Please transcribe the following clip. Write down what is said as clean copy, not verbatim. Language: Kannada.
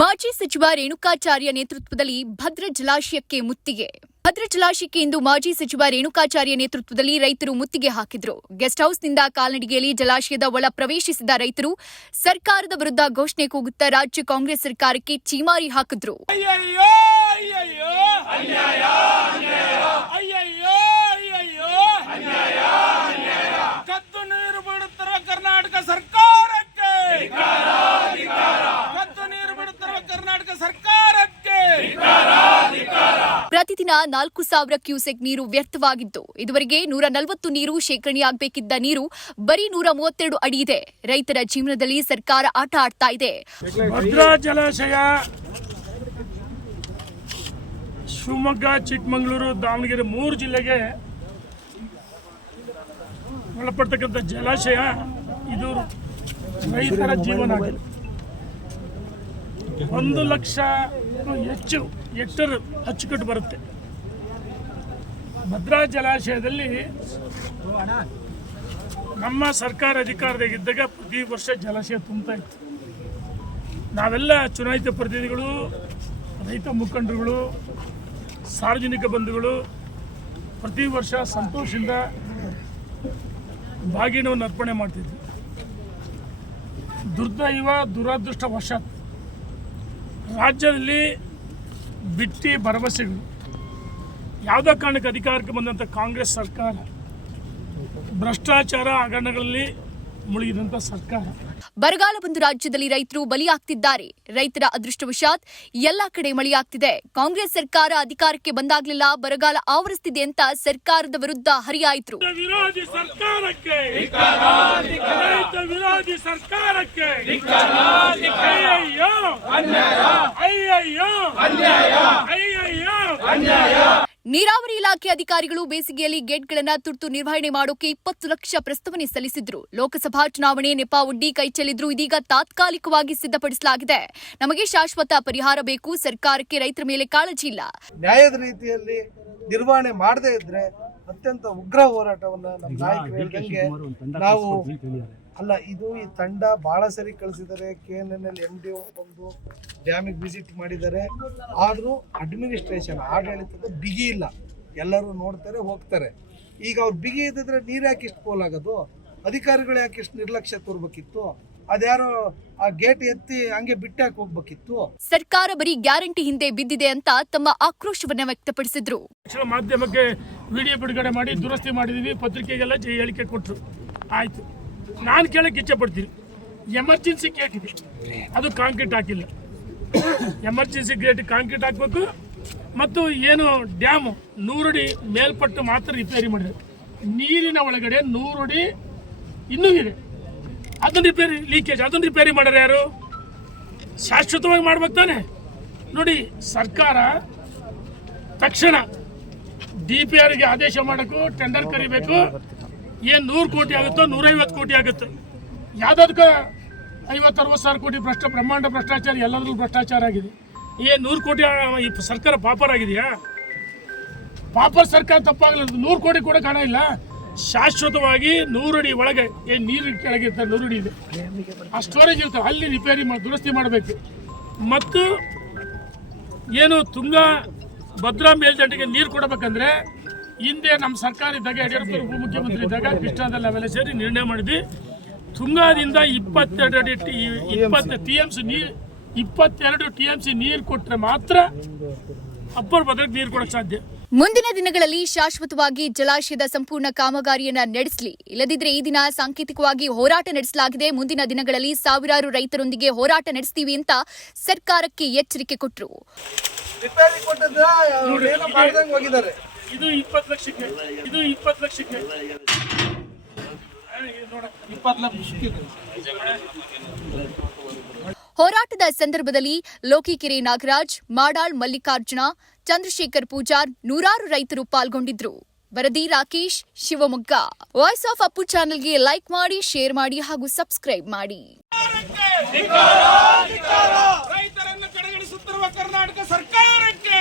ಮಾಜಿ ಸಚಿವ ರೇಣುಕಾಚಾರ್ಯ ನೇತೃತ್ವದಲ್ಲಿ ಭದ್ರಾ ಜಲಾಶಯಕ್ಕೆ ಮುತ್ತಿಗೆ. ಭದ್ರಾ ಜಲಾಶಯಕ್ಕೆ ಇಂದು ಮಾಜಿ ಸಚಿವ ರೇಣುಕಾಚಾರ್ಯ ನೇತೃತ್ವದಲ್ಲಿ ರೈತರು ಮುತ್ತಿಗೆ ಹಾಕಿದ್ರು. ಗೆಸ್ಟ್ ಹೌಸ್ನಿಂದ ಕಾಲ್ನಡಿಗೆಯಲ್ಲಿ ಜಲಾಶಯದ ಒಳ ಪ್ರವೇಶಿಸಿದ ರೈತರು ಸರ್ಕಾರದ ವಿರುದ್ಧ ಘೋಷಣೆ ಕೂಗುತ್ತಾ ರಾಜ್ಯ ಕಾಂಗ್ರೆಸ್ ಸರ್ಕಾರಕ್ಕೆ ಚೀಮಾರಿ ಹಾಕಿದ್ರು. ಪ್ರತಿದಿನ 4,000 ಕ್ಯೂಸೆಕ್ ನೀರು ವ್ಯರ್ಥವಾಗಿದ್ದು, ಇದುವರೆಗೆ 140 ನೀರು ಶೇಖರಣೆಯಾಗಬೇಕಿದ್ದ ನೀರು ಬರೀ 132 ಅಡಿ ಇದೆ. ರೈತರ ಜೀವನದಲ್ಲಿ ಸರ್ಕಾರ ಆಟ ಆಡ್ತಾ ಇದೆ. ಭದ್ರಾ ಜಲಾಶಯ ಶಿವಮೊಗ್ಗ, ಚಿಕ್ಕಮಗಳೂರು, ದಾವಣಗೆರೆ 3 ಜಿಲ್ಲೆಗೆ ಒಳಪಡ್ತಕ್ಕಂಥ ಜಲಾಶಯ. ಇದು ರೈತರ ಜೀವನ. 1 ಲಕ್ಷ ಹೆಚ್ಚು ಹೆಕ್ಟರ್ ಅಚ್ಚುಕಟ್ಟು ಬರುತ್ತೆ. ಭದ್ರಾ ಜಲಾಶಯದಲ್ಲಿ ನಮ್ಮ ಸರ್ಕಾರ ಅಧಿಕಾರದಾಗಿದ್ದಾಗ ಪ್ರತಿ ವರ್ಷ ಜಲಾಶಯ ತುಂಬ್ತಾ ಇತ್ತು. ನಾವೆಲ್ಲ ಚುನಾಯಿತ ಪ್ರತಿನಿಧಿಗಳು, ರೈತ ಮುಖಂಡರುಗಳು, ಸಾರ್ವಜನಿಕ ಬಂಧುಗಳು ಪ್ರತಿ ವರ್ಷ ಸಂತೋಷದಿಂದ ಬಾಗಿನವನ್ನು ಅರ್ಪಣೆ ಮಾಡ್ತಿದ್ವಿ. ದುರದೃಷ್ಟವಶಾತ್ ರಾಜ್ಯದಲ್ಲಿ ಬಿಟ್ಟಿ ಭರವಸೆಗಳು, ಯಾವುದೇ ಕಾರಣಕ್ಕೆ ಅಧಿಕಾರಕ್ಕೆ ಬಂದಂಥ ಕಾಂಗ್ರೆಸ್ ಸರ್ಕಾರ ಭ್ರಷ್ಟಾಚಾರ ಹಗರಣಗಳಲ್ಲಿ ಮುಳುಗಿದಂಥ ಸರ್ಕಾರ. ಬರಗಾಲ ಬಂದು ರಾಜ್ಯದಲ್ಲಿ ರೈತರು ಬಲಿಯಾಗ್ತಿದ್ದಾರೆ. ರೈತರ ಅದೃಷ್ಟವಶಾತ್ ಎಲ್ಲಾ ಕಡೆ ಮಳೆಯಾಗ್ತಿದೆ. ಕಾಂಗ್ರೆಸ್ ಸರ್ಕಾರ ಅಧಿಕಾರಕ್ಕೆ ಬಂದಾಗಲೆಲ್ಲ ಬರಗಾಲ ಆವರಿಸ್ತಿದೆ ಅಂತ ಸರ್ಕಾರದ ವಿರುದ್ಧ ಹರಿಯಾಯಿತು. ವಿರೋಧಿ ಸರ್ಕಾರಕ್ಕೆ, ವಿರೋಧಿ ಸರ್ಕಾರಕ್ಕೆ ನೀರಾವರಿ ಇಲಾಖೆ ಅಧಿಕಾರಿಗಳು ಬೇಸಿಗೆಯಲ್ಲಿ ಗೇಟ್ಗಳನ್ನು ತುರ್ತು ನಿರ್ವಹಣೆ ಮಾಡೋಕೆ 20 ಲಕ್ಷ ಪ್ರಸ್ತಾವನೆ ಸಲ್ಲಿಸಿದ್ರು. ಲೋಕಸಭಾ ಚುನಾವಣೆ ನೆಪ ಒಡ್ಡಿ ಕೈಚೆಲ್ಲಿದ್ರು. ಇದೀಗ ತಾತ್ಕಾಲಿಕವಾಗಿ ಸಿದ್ಧಪಡಿಸಲಾಗಿದೆ. ನಮಗೆ ಶಾಶ್ವತ ಪರಿಹಾರ ಬೇಕು. ಸರ್ಕಾರಕ್ಕೆ ರೈತರ ಮೇಲೆ ಕಾಳಜಿ ಇಲ್ಲ. ನ್ಯಾಯದ ರೀತಿಯಲ್ಲಿ ನಿರ್ವಹಣೆ ಮಾಡದೇ ಇದ್ರೆ ಅತ್ಯಂತ ಉಗ್ರ ಹೋರಾಟವನ್ನ ನಮ್ಮ ನಾಯಕರು ಹೇಳಿದಂಗೆ ನಾವು ಇದು ಈ ತಂಡ ಬಹಳ ಸರಿ ಕಳಿಸಿದ್ದಾರೆ. KNNL MD ಒಂದು ಡ್ಯಾಮಿಗೆ ವಿಸಿಟ್ ಮಾಡಿದ್ದಾರೆ. ಆದರೂ ಅಡ್ಮಿನಿಸ್ಟ್ರೇಷನ್ ಆಡಳಿತದ ಬಿಗಿ ಇಲ್ಲ. ಎಲ್ಲರೂ ನೋಡ್ತಾರೆ, ಹೋಗ್ತಾರೆ. ಈಗ ಅವ್ರು ಬಿಗಿ ಇದ್ದಿದ್ರೆ ನೀರು ಯಾಕೆ ಇಷ್ಟು ಪೋಲಾಗೋದು? ಅಧಿಕಾರಿಗಳು ಯಾಕೆ ಇಷ್ಟು ನಿರ್ಲಕ್ಷ್ಯ ತೋರ್ಬೇಕಿತ್ತು? ಅದ್ಯಾರೋ ಆ ಗೇಟ್ ಎತ್ತಿ ಹಂಗೆ ಬಿಟ್ಟಾಕ್ ಹೋಗ್ಬೇಕಿತ್ತು. ಸರ್ಕಾರ ಬರೀ ಗ್ಯಾರಂಟಿ ಹಿಂದೆ ಬಿದ್ದಿದೆ ಅಂತ ತಮ್ಮ ಆಕ್ರೋಶವನ್ನ ವ್ಯಕ್ತಪಡಿಸಿದ್ರು. ಮಾಧ್ಯಮಕ್ಕೆ ವಿಡಿಯೋ ಬಿಡುಗಡೆ ಮಾಡಿ ದುರಸ್ತಿ ಮಾಡಿದೀವಿ, ಪತ್ರಿಕೆಗೆಲ್ಲ ಹೇಳಿಕೆ ಕೊಟ್ಟರು. ಆಯ್ತು, ನಾನು ಕೇಳಕ್ಕೆ ಇಚ್ಛೆ ಪಡ್ತೀನಿ. ಎಮರ್ಜೆನ್ಸಿ ಗೇಟ್ ಇದೆ, ಅದು ಕಾಂಕ್ರೀಟ್ ಹಾಕಿಲ್ಲ. ಎಮರ್ಜೆನ್ಸಿ ಗೇಟ್ ಕಾಂಕ್ರೀಟ್ ಹಾಕಬೇಕು. ಮತ್ತು ಏನು ಡ್ಯಾಮು 100 ಅಡಿ ಮೇಲ್ಪಟ್ಟು ಮಾತ್ರ ರಿಪೇರಿ ಮಾಡಿದ್ದಾರೆ. ನೀರಿನ ಒಳಗಡೆ 100 ಅಡಿ ಇನ್ನೂ ಇದೆ, ಅದನ್ನು ರಿಪೇರಿ, ಲೀಕೇಜ್, ಅದನ್ನು ರಿಪೇರಿ ಮಾಡ್ಯಾರ ಯಾರು? ಶಾಶ್ವತವಾಗಿ ಮಾಡ್ಬೇಕು ತಾನೆ. ನೋಡಿ, ಸರ್ಕಾರ ತಕ್ಷಣ DPRಗೆ ಆದೇಶ ಮಾಡೋಕ್ಕೂ ಟೆಂಡರ್ ಕರಿಬೇಕು. ಏನು 100 ಕೋಟಿ ಆಗುತ್ತೋ 150 ಕೋಟಿ ಆಗುತ್ತೆ. ಯಾವುದಕ್ಕೆ 50-60 ಸಾವಿರ ಕೋಟಿ ಬ್ರಹ್ಮಾಂಡ ಭ್ರಷ್ಟಾಚಾರ, ಎಲ್ಲದರಲ್ಲೂ ಭ್ರಷ್ಟಾಚಾರ ಆಗಿದೆ. ಏನು 100 ಕೋಟಿ ಈ ಸರ್ಕಾರ ಪಾಪರ್ ಆಗಿದೆಯಾ? ಪಾಪರ್ ಸರ್ಕಾರ ತಪ್ಪಾಗಲ್ಲ. 100 ಕೋಟಿ ಕೂಡ ಕಾಣ ಇಲ್ಲ. ಶಾಶ್ವತವಾಗಿ 100 ಅಡಿ ಒಳಗೆ ಏನು ನೀರು ಕೆಳಗಿರ್ತಾರೆ, 100 ಅಡಿ ಇದೆ, ಆ ಸ್ಟೋರೇಜ್ ಇರ್ತಾರೆ, ಅಲ್ಲಿ ರಿಪೇರಿ ದುರಸ್ತಿ ಮಾಡಬೇಕು. ಮತ್ತು ಏನು ತುಂಗಾ ಭದ್ರಾ ಮೇಲ್ದಂಡೆಗೆ ನೀರು ಕೊಡಬೇಕಂದ್ರೆ ಹಿಂದೆ ನಮ್ಮ ಸರ್ಕಾರ ಇದ್ದಾಗ, ಯಡಿಯೂರಪ್ಪ ಉಪಮುಖ್ಯಮಂತ್ರಿ ಇದ್ದಾಗ ಕೃಷ್ಣಾದಲ್ಲಿ ಅವೆಲ್ಲ ಸೇರಿ ನಿರ್ಣಯ ಮಾಡಿದ್ವಿ. ತುಂಗಾದಿಂದ 22 TMC ನೀರು ಕೊಟ್ಟರೆ ಮಾತ್ರ ಅಪ್ಪರ್ ಭದ್ರಕ್ಕೆ ನೀರು ಕೊಡಕ್ಕೆ ಸಾಧ್ಯ. ಮುಂದಿನ ದಿನಗಳಲ್ಲಿ ಶಾಶ್ವತವಾಗಿ ಜಲಾಶಯದ ಸಂಪೂರ್ಣ ಕಾಮಗಾರಿಯನ್ನ ನಡೆಸಲಿ. ಇಲ್ಲದಿದ್ದರೆ ಈ ದಿನ ಸಾಂಕೇತಿಕವಾಗಿ ಹೋರಾಟ ನಡೆಸಲಾಗಿದೆ. ಮುಂದಿನ ದಿನಗಳಲ್ಲಿ ಸಾವಿರಾರು ರೈತರೊಂದಿಗೆ ಹೋರಾಟ ನಡೆಸ್ತೀವಿ ಅಂತ ಸರ್ಕಾರಕ್ಕೆ ಎಚ್ಚರಿಕೆ ಕೊಟ್ಟರು. ಇದು 20 ಲಕ್ಷಕ್ಕೆ, ಇದು 20 ಲಕ್ಷಕ್ಕೆ, 20 ಲಕ್ಷಕ್ಕೆ. ಹೋರಾಟದ ಸಂದರ್ಭದಲ್ಲಿ ಲೋಕಿಕೆರೆ ನಾಗರಾಜ್, ಮಾಡಾಳ್ ಮಲ್ಲಿಕಾರ್ಜುನ, ಚಂದ್ರಶೇಖರ್ ಪೂಜಾರ್, ನೂರಾರು ರೈತರು ಪಾಲ್ಗೊಂಡಿದ್ರು. ವರದಿ ರಾಕೇಶ್, ಶಿವಮೊಗ್ಗ. ವಾಯ್ಸ್ ಆಫ್ ಅಪ್ಪು ಚಾನೆಲ್ಗೆ ಲೈಕ್ ಮಾಡಿ, ಶೇರ್ ಮಾಡಿ ಹಾಗೂ ಸಬ್ಸ್ಕ್ರೈಬ್ ಮಾಡಿ. ರೈತರನ್ನು ಕಡೆಗಣಿಸುತ್ತಿರುವ ಕರ್ನಾಟಕ ಸರ್ಕಾರಕ್ಕೆ